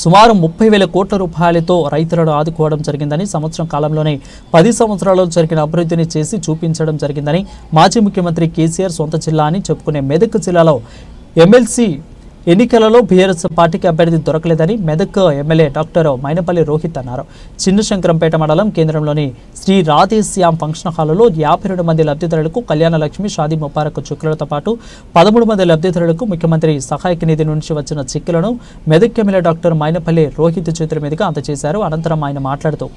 సుమారు 30,000 కోట్ల రూపాయలతో రైతులను ఆదుకోవడం జరిగిందని, సంవత్సరం కాలంలోనే 10 సంవత్సరాల్లో జరిగిన అభివృద్ధిని చేసి చూపించడం జరిగిందని మాజీ ముఖ్యమంత్రి కేసీఆర్ సొంత జిల్లా అని చెప్పుకునే మెదక్ జిల్లాలో ఎమ్మెల్సీ ఎన్నికలలో బీఆర్ఎస్ పార్టీకి అభ్యర్థి దొరకలేదని మెదక్ ఎమ్మెల్యే డాక్టర్ మైనపల్లి రోహిత్ అన్నారు. చిన్నశంకరంపేట మండలం కేంద్రంలోని శ్రీ రాధేశ్యామ్ ఫంక్షన్ హాల్లో 52 మంది లబ్ధిదారులకు కళ్యాణ లక్ష్మి, షాదీ ముబారక్ చెక్కులతో పాటు 13 మంది లబ్ధిదారులకు ముఖ్యమంత్రి సహాయక నిధి నుంచి వచ్చిన చెక్కులను మెదక్ ఎమ్మెల్యే డాక్టర్ మైనపల్లి రోహిత్ చేతుల మీదుగా అందజేశారు. అనంతరం ఆయన మాట్లాడుతూ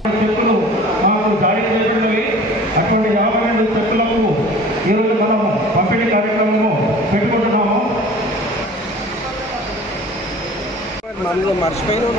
మర్చిపోయినా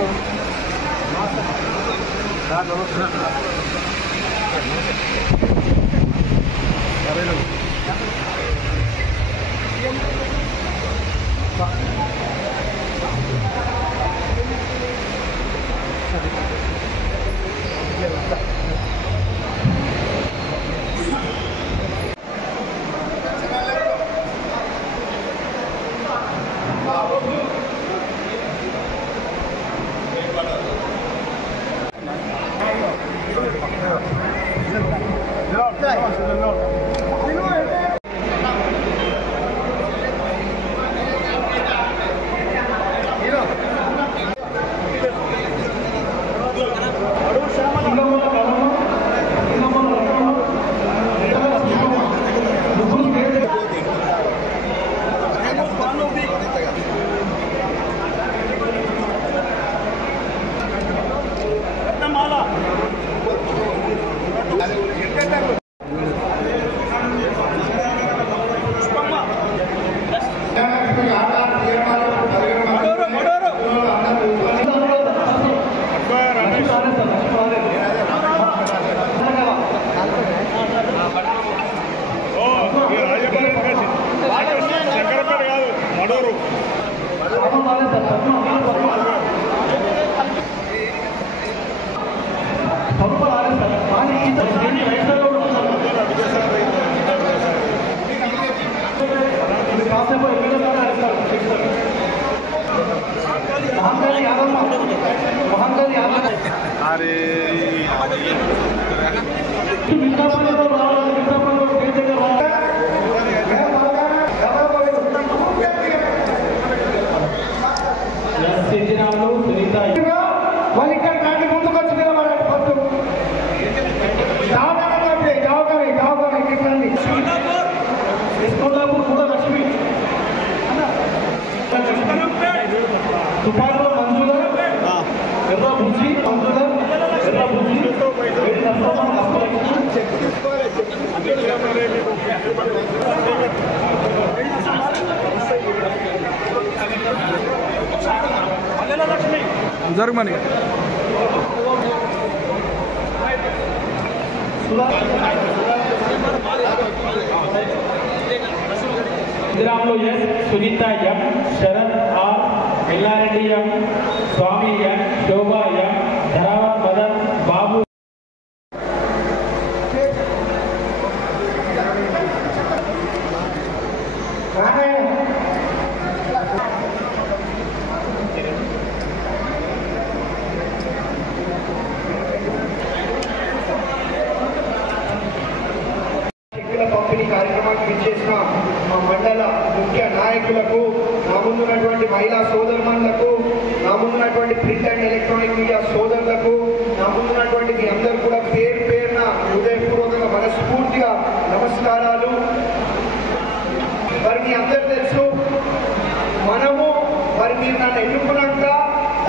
జరగమని Indiramulu S, Sunitha M, Sharath R, Yellareddy M, Swamy M, Shobha M, Dharavath Madan Babu. పంపిణీ కార్యక్రమానికి విచ్చేసిన మా మండల ముఖ్య నాయకులకు, నా ముందున్నటువంటి మహిళా సోదరులకు, నా ముందున్నటువంటి ప్రింట్ అండ్ ఎలక్ట్రానిక్ మీడియా సోదరులకు, నా ముందున్నటువంటి మీ అందరూ కూడా పేరు పేరున హృదయపూర్వకంగా మనస్ఫూర్తిగా నమస్కారాలు. మరి మీ అందరు తెలుసు, మనము మరి మీరు నన్ను ఎన్నుకున్నాక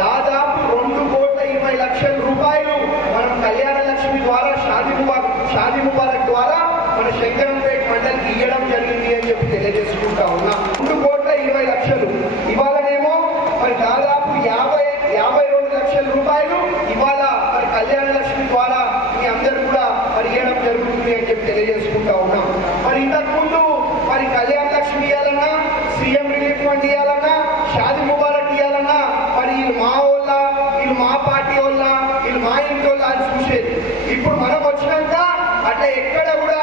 దాదాపు 2,20,00,000 రూపాయలు మనం కళ్యాణ లక్ష్మి ద్వారా, షాదీ ముబారక్ ద్వారా మన శంకరంపేట మండలికి ఇవ్వడం జరిగింది అని చెప్పి తెలియజేసుకుంటా ఉన్నా. 2,20,00,000 ఇవాళనేమో మరి దాదాపు 52 లక్షల రూపాయలు ఇవాళ మరి కళ్యాణ లక్ష్మి ద్వారా మీ అందరూ కూడా మరి ఇవ్వడం జరుగుతుంది అని చెప్పి తెలియజేసుకుంటా ఉన్నాం. మరి ఇంతకుముందు మరి కళ్యాణ లక్ష్మి ఇవ్వాలన్నా, సీఎం రిలీఫ్ ఫండ్ ఇవ్వాలన్నా, షాదీ ముబారక్ ఇవ్వాలన్నా మరి వీళ్ళు మా వాళ్ళ, వీళ్ళు మా పార్టీ వాళ్ళ, వీళ్ళు మా ఇంటి వాళ్ళ అని చూసేది. ఇప్పుడు మనం వచ్చినాక అట్లా ఎక్కడ కూడా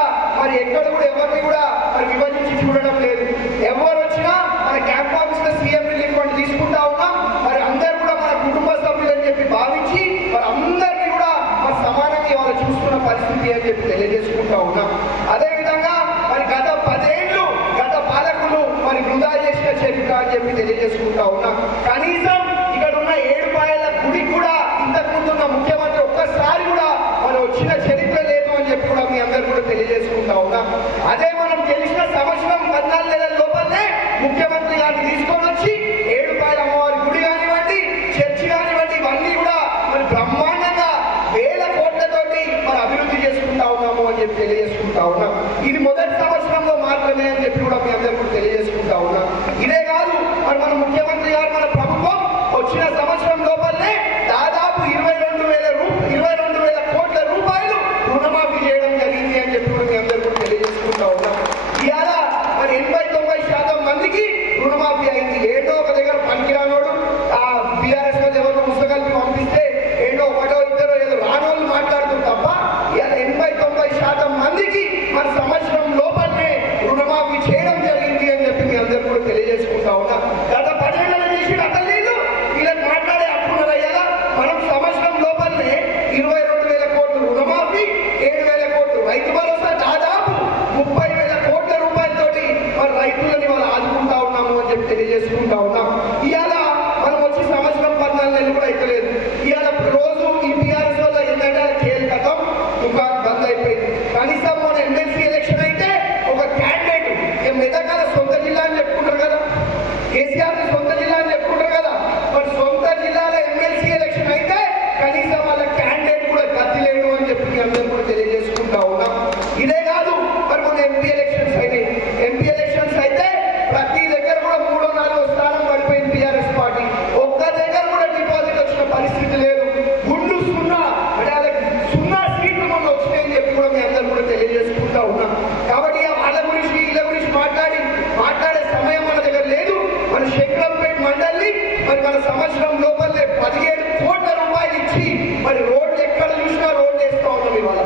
ఎవరిని కూడా మరి విభజించి చూడడం లేదు. ఎవరు వచ్చినా మన క్యాంప్ ఆఫీస్ లో సీఎం రిలీఫ్ ఫండ్ తీసుకుంటా ఉన్నాం. మరి అందరూ కూడా మన కుటుంబ సంవత్సరం లోపలే 17 కోట్ల రూపాయలు ఇచ్చి మరి రోడ్లు ఎక్కడ చూసినా రోడ్లు వేస్తూ ఉన్నాం. ఇవాళ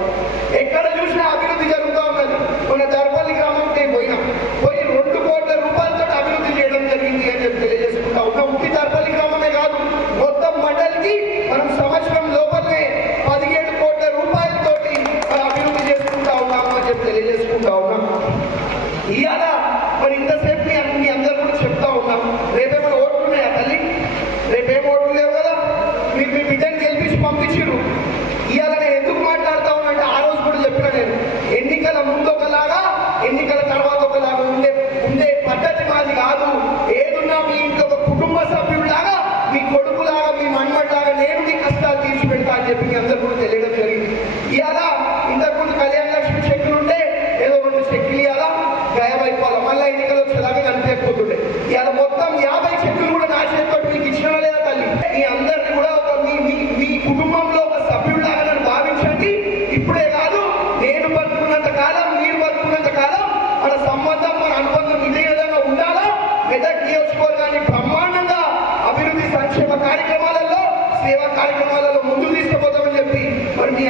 ఎక్కడ చూసినా అభివృద్ధి జరుగుతూ ఉన్నది. మన దర్పల్లి గ్రామంకి పోయి 2 కోట్ల రూపాయలతో అభివృద్ధి చేయడం జరిగింది అని చెప్పి తెలియజేసుకుంటా ఉన్నాం. ఉట్టి దర్పల్లి గ్రామమే కాదు, మొత్తం మండలికి మనం సంవత్సరం లోపలనే 17 కోట్ల రూపాయలతోటి అభివృద్ధి చేసుకుంటా ఉన్నాము అని చెప్పి తెలియజేసుకుంటా ఉన్నాం. ఇవాళ మరి ఇంతసేపు మీ అందరూ కూడా చెప్తా ఉన్నాం. రేపేమైనా ఓట్లు ఉన్నాయా తల్లి? రేపేం ఓట్లు లేవు కదా. మీరు మీ బిడ్డని గెలిపించి పంపించారు. ఇవాళ నేను ఎందుకు మాట్లాడుతా ఉన్నానంటే ఆ రోజు కూడా చెప్పిన నేను ఎన్నికల ముందు ఒకలాగా ఎన్నికల తర్వాత ఒకలాగా ఉండే పద్ధతి మాది కాదు. ఏదున్నా మీ ఇంట్లో ఒక కుటుంబ సభ్యుడిలాగా, మీ కొడుకులాగా, మీ మన్మడిలాగా నేను మీ కష్టాలు తీర్చి పెడతా అని చెప్పి మీ అందరూ కూడా తెలియడం జరిగింది. ఇవాళ ఇంతకుముందు కళ్యాణ లక్ష్మి చెక్కులు ఉంటే ఏదో 2 చెక్కులు ఇవ్వాలా గాయమైపోవాలి, మళ్ళీ ఎన్నికలు వచ్చేలాగా కనిపించకపోతుండే. ఇవాళ మొత్తం 50 చెక్కులు కూడా నా చేతితో మీకు ఇచ్చిన లేదా తల్లి? మీ అందరినీ కూడా ఒక మీ కుటుంబంలో ఒక సభ్యుడిలాగా నన్ను భావించండి. ఇప్పుడే కాదు, నేను బతుకున్నంత కాలం, మీరు బతుకున్నంత కాలం మన సంబంధం, మన అనుబంధం ఇదే విధంగా ఉండాలా. మెదక్ నియోజకవర్గాన్ని బ్రహ్మాండంగా అభివృద్ధి సంక్షేమ కార్యక్రమాలలో, సేవా కార్యక్రమాలలో ముందు తీసుకుపోతామని చెప్పి మరి మీ